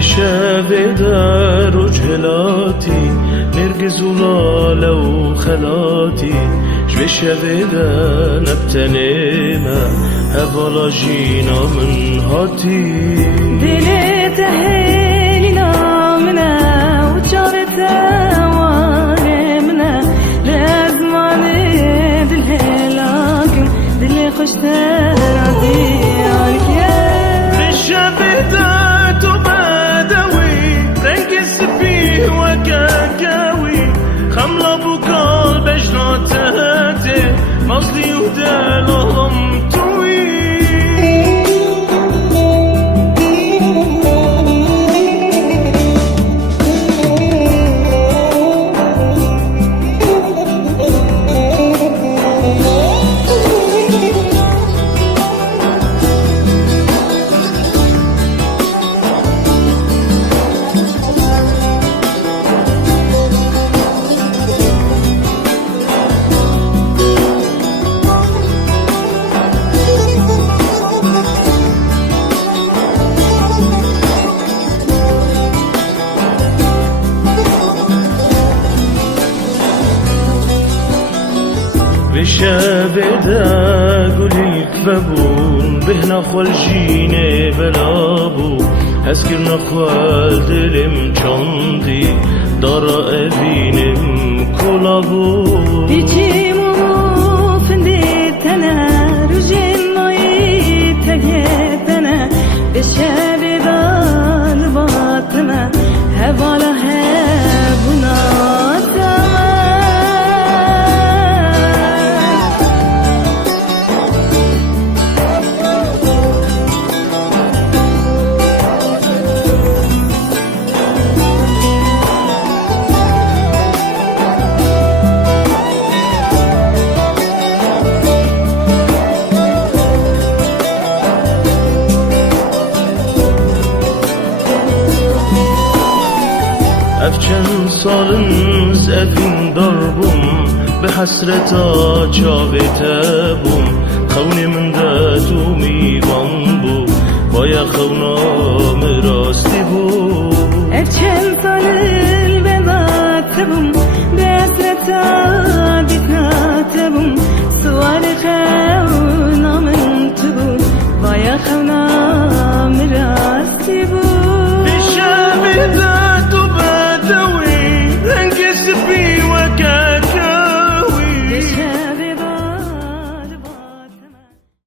بشب در و جهلاتی نرگز ولاله و خلاتی بشب در نبتنیمه هوالا جینا من هاتی دل تهلی نامنه و جارت وانمنه لازمان دل هلاکم دل خوش ترادی بشب در تو بدوی رنگس فيه وكاكاوي خملة بوكال بجناتاتي مصلي ودالهم توي بشب دا قولي كفبون بهنا خالجيني بلابو هسكرنا خوال دلم چاندي دارا ابينم كلابو بيجيمو فندتنا رجين ماي تجتنا بشب دا الباطمة هوالا هبنا افچن سالن زفین دربم به حسرتا چاوته بوم خونی من ده تو میوان بو بایا خونام راستی بو افچن سالن به باتبم به حسرتا